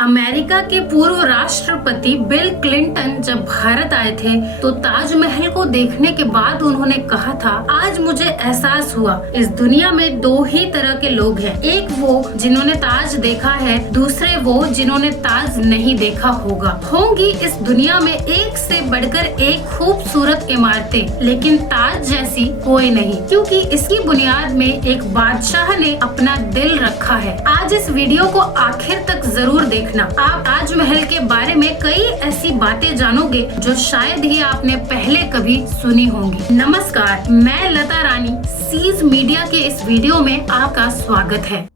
America के पूर्व राष्ट्रपति बिल क्लिंटन जब भारत आए थे तो ताजमहल को देखने के बाद उन्होंने कहा था, आज मुझे एहसास हुआ इस दुनिया में दो ही तरह के लोग हैं, एक वो जिन्होंने ताज देखा है, दूसरे वो जिन्होंने ताज नहीं देखा होगा। होंगी इस दुनिया में एक से बढ़कर एक खूबसूरत इमारतें, लेकिन ताज जैसी कोई नहीं, क्योंकि इसकी बुनियाद में एक बादशाह ने अपना दिल रखा है। आज इस वीडियो को आखिर तक जरूर देखना। आप ताजमहल के बारे में कई ऐसी बातें जानोगे जो शायद ही आपने पहले कभी सुनी होंगी। नमस्कार, मैं लता रानी, सीज मीडिया के इस वीडियो में आपका स्वागत है।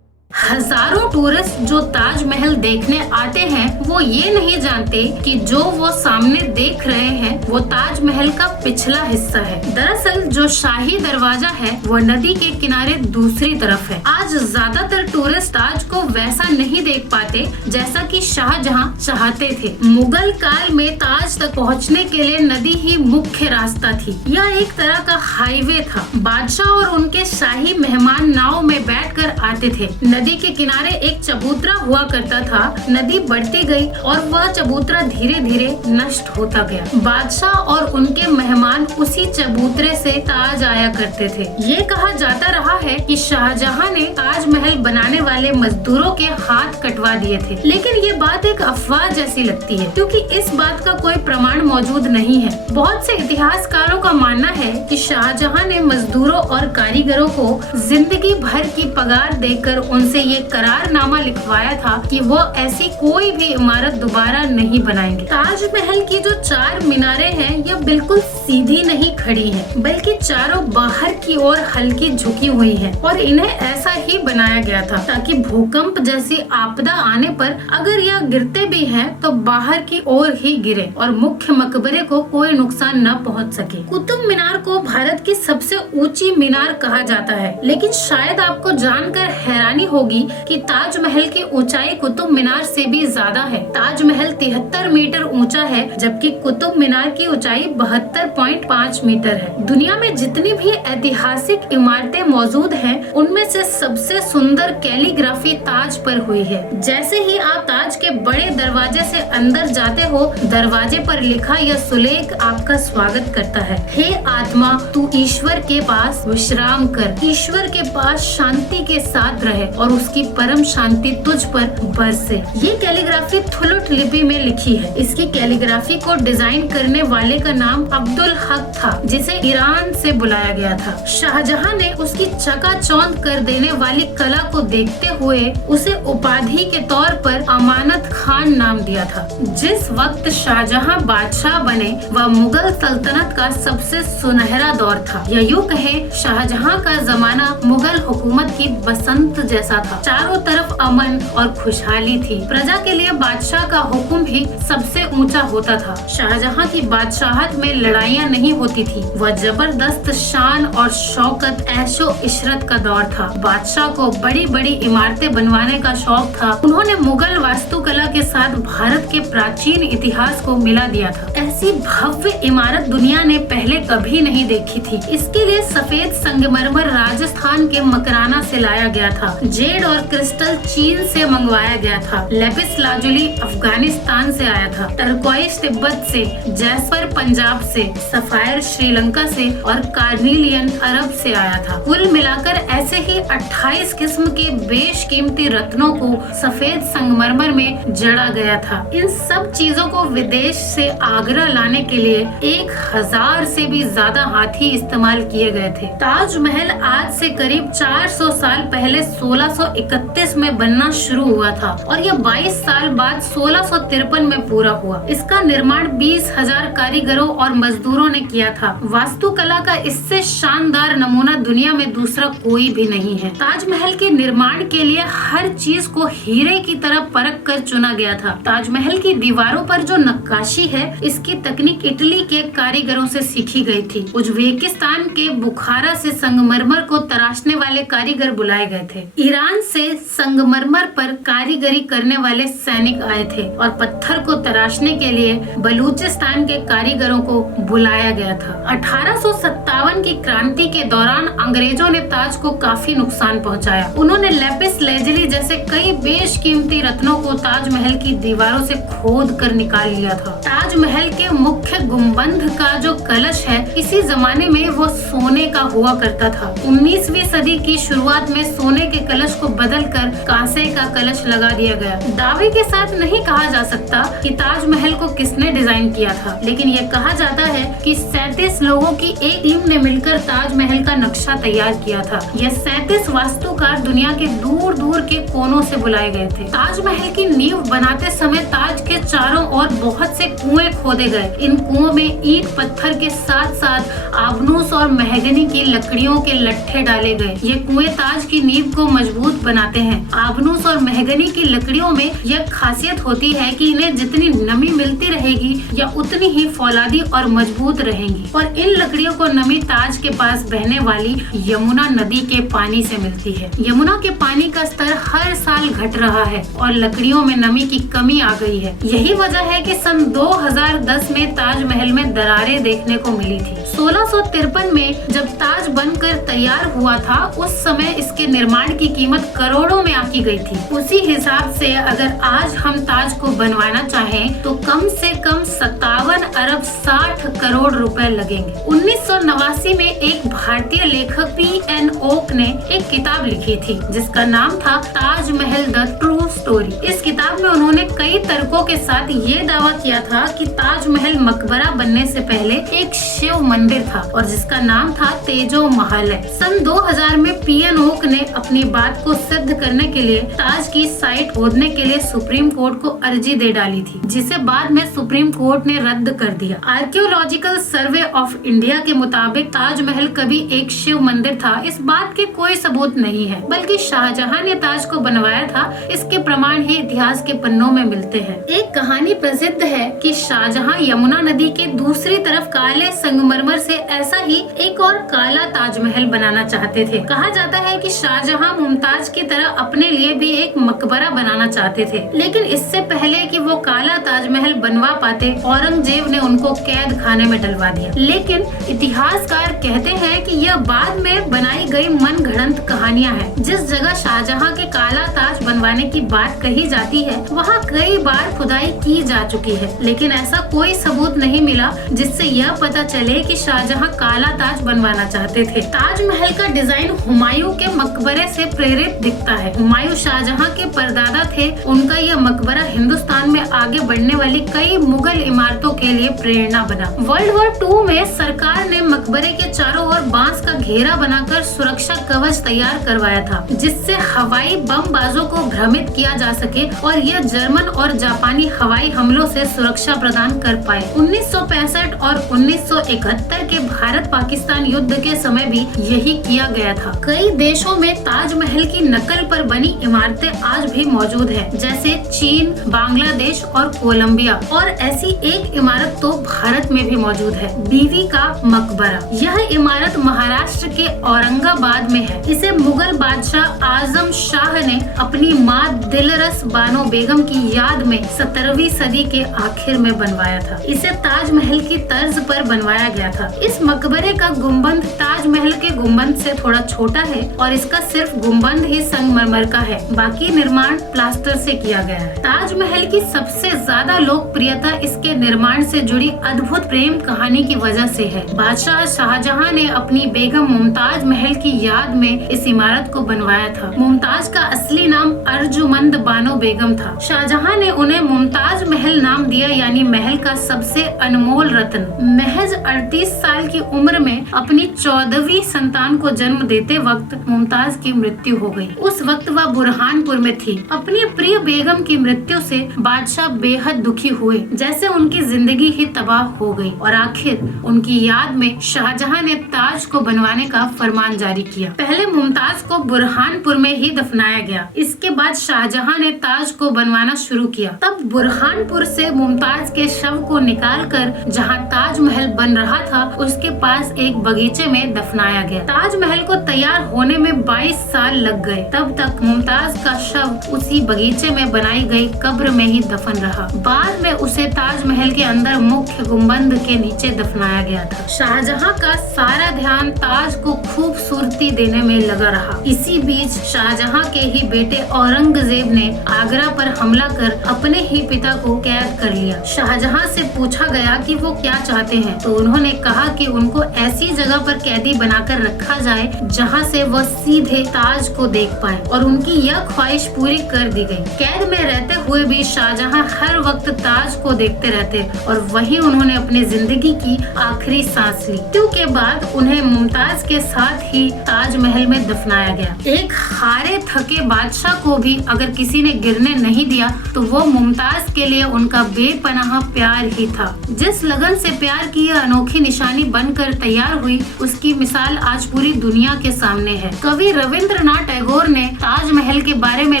हजारों टूरिस्ट जो ताजमहल देखने आते हैं वो ये नहीं जानते कि जो वो सामने देख रहे हैं वो ताजमहल का पिछला हिस्सा है। दरअसल जो शाही दरवाजा है वो नदी के किनारे दूसरी तरफ है। आज ज्यादातर टूरिस्ट ताज को वैसा नहीं देख पाते जैसा कि शाहजहां चाहते थे। मुगल काल में ताज तक पहुंचने के लिए नदी ही मुख्य रास्ता थी। यह एक तरह का हाईवे था। बादशाह और उनके शाही मेहमान नाव में बैठकर आते थे। नदी के किनारे एक चबूतरा हुआ करता था। नदी बढ़ती गई और वह चबूतरा धीरे धीरे नष्ट होता गया। बादशाह और उनके मेहमान उसी चबूतरे से ताज आया करते थे। ये कहा जाता रहा है कि शाहजहां ने ताजमहल बनाने वाले मजदूरों के हाथ कटवा दिए थे, लेकिन ये बात एक अफवाह जैसी लगती है क्योंकि इस बात का कोई प्रमाण मौजूद नहीं है। बहुत से इतिहासकारों का मानना है कि शाहजहां ने मजदूरों और कारीगरों को जिंदगी भर की पगार देकर उनसे ये करारनामा लिखवाया था कि वो ऐसी कोई भी इमारत दोबारा नहीं बनाएंगे। ताजमहल की जो चार मीनारें हैं यह बिल्कुल सीधी नहीं खड़ी हैं, बल्कि चारों बाहर की ओर हल्की झुकी हुई हैं और इन्हें ऐसा ही बनाया गया था ताकि भूकंप जैसी आपदा आने पर अगर यह गिरते भी हैं तो बाहर की ओर ही गिरे और मुख्य मकबरे को कोई नुकसान न पहुंच सके। कुतुब मीनार को भारत की सबसे ऊंची मीनार कहा जाता है, लेकिन शायद आपको जानकर हैरानी होगी कि ताजमहल की ऊंचाई कुतुब मीनार से भी ज्यादा है। ताजमहल 73 मीटर ऊंचा है जबकि कुतुब मीनार की ऊंचाई 72.5 मीटर है। दुनिया में जितनी भी ऐतिहासिक इमारतें मौजूद हैं उनमें से सबसे सुंदर कैलीग्राफी ताज पर हुई है। जैसे ही आप ताज के बड़े दरवाजे से अंदर जाते हो, दरवाजे पर लिखा यह सुलेख आपका स्वागत करता है। हे आत्मा, तू ईश्वर के पास विश्राम कर, ईश्वर के पास शांति के साथ रहे और उसकी परम शांति तुझ पर बरसे। ये कैलीग्राफी थुलुट लिपि में लिखी है। इसकी कैलीग्राफी को डिजाइन करने वाले का नाम अब्दुल हक था, जिसे ईरान से बुलाया गया था। शाहजहां ने उसकी चकाचौंध कर देने वाली कला को देखते हुए उसे उपाधि के तौर पर अमानत खान नाम दिया था। जिस वक्त शाहजहां बादशाह बने वह मुगल सल्तनत का सबसे सुनहरा दौर था, या यूं कहे शाहजहां का जमाना मुगल हुकूमत की बसंत जैसा था। चारों तरफ अमन और खुशहाली थी। प्रजा के लिए बादशाह का हुक्म ही सबसे ऊंचा होता था। शाहजहां की बादशाहत में लड़ाइयाँ नहीं होती थी। वह जबरदस्त शान और शौकत, ऐशो इशरत का दौर था। बादशाह को बड़ी बड़ी इमारतें बनवाने का शौक था। उन्होंने मुगल वास्तुकला के साथ भारत के प्राचीन इतिहास को मिला दिया था। ऐसी भव्य इमारत दुनिया ने पहले कभी नहीं देखी थी। इसके लिए सफेद संगमरमर राजस्थान के मकराना से लाया गया था। जेड और क्रिस्टल चीन से मंगवाया गया था। लेपिस लाजुली अफगानिस्तान से आया था। टर्कोइस तिब्बत से, जैस्पर पंजाब से, सफायर श्रीलंका से और कार्निलियन अरब से आया था। कुल मिलाकर ऐसे ही 28 किस्म के बेशकीमती रत्नों को सफेद संगमरमर में जड़ा गया था। इन सब चीजों को विदेश से आगरा लाने के लिए 1000 से भी ज्यादा हाथी इस्तेमाल किए गए थे। ताजमहल आज से करीब 400 साल पहले 1631 में बनना शुरू हुआ था और यह 22 साल बाद 1653 में पूरा हुआ। इसका निर्माण 20,000 कारीगरों और मजदूरों ने किया था। वास्तुकला का इससे शानदार नमूना दुनिया में दूसरा कोई भी नहीं है। ताजमहल के निर्माण के लिए हर चीज को हीरे की तरह परख कर चुना गया था। ताजमहल की दीवारों पर जो नक्काशी है, इसकी तकनीक इटली के कारीगरों से सीखी गई थी। उज्बेकिस्तान के बुखारा से संगमरमर को तराशने वाले कारीगर बुलाए गए थे। ईरान से संगमरमर पर कारीगरी करने वाले सैनिक आए थे और पत्थर को तराशने के लिए बलूचिस्तान के कारीगरों को बुलाया गया था। 1857 की क्रांति के दौरान अंग्रेजों ने ताज को काफी नुकसान पहुंचाया। उन्होंने लैपिस लेजली जैसे कई बेशकीमती रत्नों को ताजमहल की दीवारों से खोद कर निकाल लिया था। ताजमहल के मुख्य गुंबद का जो कलश है, इसी जमाने में वो सोने का हुआ करता था। 19वीं सदी की शुरुआत में सोने के कलश को बदलकर कांसे का कलश लगा दिया गया। दावे के साथ नहीं कहा जा सकता कि ताजमहल को किसने डिजाइन किया था, लेकिन यह कहा जाता है कि 37 लोगों की एक टीम ने मिलकर ताजमहल का नक्शा तैयार किया था। यह 37 वास्तुकार दुनिया के दूर दूर के कोनों से बुलाए गए थे। ताजमहल की नींव बनाते समय ताज के चारों ओर बहुत से कुएं खोदे गए। इन कुओं में ईंट पत्थर के साथ साथ आबनूस और मेहगनी की लकड़ियों के लट्ठे डाले गए। ये कुएं ताज की नींव को मजबूत बनाते हैं। आबनूस और मेहगनी की लकड़ियों में यह खासियत होती है कि इन्हें जितनी नमी मिलती रहेगी या उतनी ही फौलादी और मजबूत रहेंगी, और इन लकड़ियों को नमी ताज के पास बहने वाली यमुना नदी के पानी से मिलती है। यमुना के पानी का स्तर हर साल घट रहा है और लकड़ियों में नमी की कमी आ गई है। यही वजह है कि सन 2010 में ताजमहल में दरारें देखने को मिली थी। 1653 में जब ताज बनकर तैयार हुआ था, उस समय इसके निर्माण की कीमत करोड़ों में आकी गई थी। उसी हिसाब से अगर आज हम ताज को बनवाना चाहें तो कम से कम 57 अरब 60 करोड़ रुपए लगेंगे। 1989 में एक भारतीय लेखक P.N. ओक ने एक किताब लिखी थी जिसका नाम था ताजमहल द ट्रू स्टोरी। इस किताब में उन्होंने कई तर्कों के साथ ये दावा किया था कि ताजमहल मकबरा बनने से पहले एक शिव मंदिर था और जिसका नाम था तेजो महल। सन 2000 में P.N. ओक ने अपनी बात को सिद्ध करने के लिए ताज की साइट खोदने के लिए सुप्रीम कोर्ट को अर्जी दे डाली थी, जिसे बाद में सुप्रीम कोर्ट ने रद्द कर दिया। आर्कियोलॉजिकल सर्वे ऑफ इंडिया के मुताबिक ताजमहल कभी एक शिव मंदिर था, इस बात के कोई सबूत नहीं है, बल्कि शाहजहां ने ताज को बनवाया था, इसके प्रमाण ही इतिहास के पन्नों में मिलते हैं। एक कहानी प्रसिद्ध है कि शाहजहां यमुना नदी के दूसरी तरफ काले संगमरमर से ऐसा ही एक और काला ताजमहल बनाना चाहते थे। कहा जाता है कि शाहजहां मुमताज की तरह अपने लिए भी एक मकबरा बनाना चाहते थे, लेकिन इससे पहले कि वो काला ताजमहल बनवा पाते, औरंगजेब ने उनको कैद खाने में डलवा दिया। लेकिन इतिहासकार कहते हैं कि यह बाद में बनाई गई मनगढ़ंत कहानियां हैं। जिस जगह शाहजहां के काला ताज बनवाने की बात कही जाती है, वहाँ कई बार खुदाई की जा चुकी है, लेकिन ऐसा कोई सबूत नहीं मिला जिससे यह पता चले कि शाहजहां काला ताज बनवाना चाहते थे। ताजमहल का डिजाइन हुमायूं के मकबरे से प्रेरित दिखता है। हुमायूं शाहजहां के परदादा थे। उनका यह मकबरा हिंदुस्तान में आगे बढ़ने वाली कई मुगल इमारतों के लिए प्रेरणा बना। वर्ल्ड वॉर 2 में सरकार ने मकबरे के चारों ओर बांस का घेरा बनाकर सुरक्षा कवच तैयार करवाया था, जिससे हवाई बमबाजों को भ्रमित किया जा सके और यह जर्मन और जापानी हवाई हमलों से सुरक्षा प्रदान कर पाए। 1965 और 1971 के भारत पाकिस्तान युद्ध के समय भी यही किया गया था। कई देशों में ताजमहल की नकल पर बनी इमारतें आज भी मौजूद है, जैसे चीन, बांग्लादेश और कोलंबिया, और ऐसी एक इमारत तो भारत में भी मौजूद है, बीवी का मकबरा। यह इमारत महाराष्ट्र के औरंगाबाद में है। इसे मुगल बादशाह आजम शाह ने अपनी माँ दिलरस बानो बेगम की याद में 17वीं सदी के आखिर में बनवाया था। इसे ताजमहल की तर्ज पर बनवाया गया था। इस मकबरे का गुंबद ताजमहल के गुंबद से थोड़ा छोटा है और इसका सिर्फ गुंबद ही संगमरमर का है, बाकी निर्माण प्लास्टर से किया गया है। ताजमहल की सबसे ज्यादा लोकप्रियता इसके निर्माण से जुड़ी अद्भुत प्रेम कहानी की वजह से है। बादशाह शाहजहां ने अपनी बेगम मुमताज महल की याद में इस इमारत को बनवाया था। मुमताज का असली नाम अर्जुमंद बानो बेगम था। शाहजहां ने उन्हें मुमताज महल नाम दिया, यानी महल का सबसे अनमोल रत्न। महज 38 साल की उम्र में अपनी 14वीं संतान को जन्म देते वक्त मुमताज की मृत्यु हो गई। उस वक्त वह बुरहानपुर में थी। अपनी प्रिय बेगम की मृत्यु से बादशाह बेहद दुखी हुए, जैसे उनकी जिंदगी ही तबाह हो गई, और आखिर उनकी याद में शाहजहां ने ताज को बनवाने का फरमान जारी किया। पहले मुमताज को बुरहानपुर में ही दफनाया गया। इसके बाद शाहजहां ने ताज को बनवाना शुरू किया। तब बुरहानपुर से मुमताज के शव को निकालकर जहां ताजमहल बन रहा था, उसके पास एक बगीचे में दफनाया गया। ताजमहल को तैयार होने में 22 साल लग गए। तब तक मुमताज का शव उसी बगीचे में बनाई गई कब्र में ही दफन रहा। बाद में उसे ताजमहल के अंदर मुख्य गुंबद के नीचे दफनाया गया था। शाहजहां का सारा ध्यान ताज को खूबसूरती देने में लगा रहा। इसी बीच शाहजहां के ही बेटे औरंगजेब ने आगरा पर हमला कर अपने ही पिता को कैद कर लिया। शाहजहां से पूछा गया कि वो क्या चाहते हैं, तो उन्होंने कहा कि उनको ऐसी जगह पर कैदी बनाकर रखा जाए जहां से वह सीधे ताज को देख पाए, और उनकी यह ख्वाहिश पूरी कर दी गई। कैद में रहते हुए भी शाहजहां हर वक्त ताज को देखते रहते और वहीं उन्होंने अपनी जिंदगी की आखिरी सांस ली। मृत्यु के बाद उन्हें मुमताज के साथ ही ताजमहल में दफनाया गया। एक हारे थके बादशाह को भी अगर किसी ने गिरने नहीं दिया तो वो मुमताज के लिए उनका बेपनाह प्यार ही था। जिस लगन से प्यार की यह अनोखी निशानी बनकर तैयार हुई, उसकी मिसाल आज पूरी दुनिया के सामने है। कवि रविंद्रनाथ टैगोर ने ताजमहल के बारे में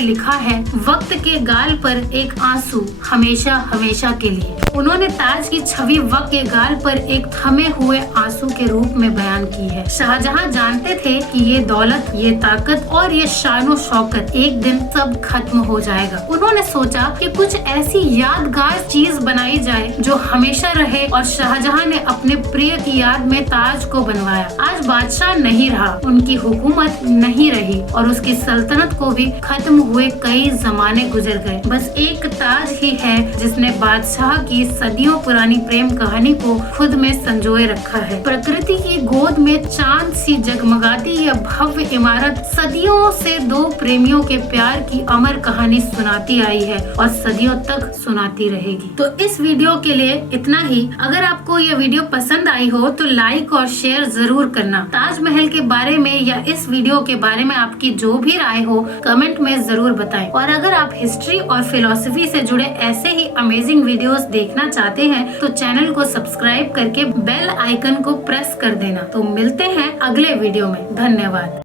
लिखा है, वक्त के गाल पर एक आंसू हमेशा हमेशा के लिए। उन्होंने ताज की छवि वक्त के गाल पर एक थमे हुए आंसू के रूप में बयान की है। शाहजहां जानते थे कि ये दौलत, ये ताकत और ये शानो शौकत एक दिन सब खत्म हो जाएगा। उन्होंने सोचा कि कुछ ऐसी यादगार चीज बनाई जाए जो हमेशा रहे, और शाहजहां ने अपने प्रिय की याद में ताज को बनवाया। आज बादशाह नहीं रहा, उनकी हुकूमत नहीं रही और उसकी सल्तनत को भी खत्म हुए कई जमाने गुजर गए। बस एक ताज ही है जिसने बादशाह की सदियों पुरानी प्रेम कहानी को खुद में संजोए रखा है। प्रकृति की गोद में चांद सी जगमगाती यह भव्य इमारत सदियों से दो प्रेमियों के प्यार की अमर कहानी सुनाती आई है और सदियों तक सुनाती रहेगी। तो इस वीडियो के लिए इतना ही। अगर आपको यह वीडियो पसंद आई हो तो लाइक और शेयर जरूर करना। ताजमहल के बारे में या इस वीडियो के बारे में आपकी जो भी राय हो कमेंट में जरूर बताएं। और अगर आप हिस्ट्री और फिलॉसफी से जुड़े ऐसे ही अमेजिंग वीडियोस देखना चाहते हैं तो चैनल को सब्सक्राइब करके बेल आइकन को प्रेस कर देना। तो मिलते हैं अगले वीडियो में। धन्यवाद।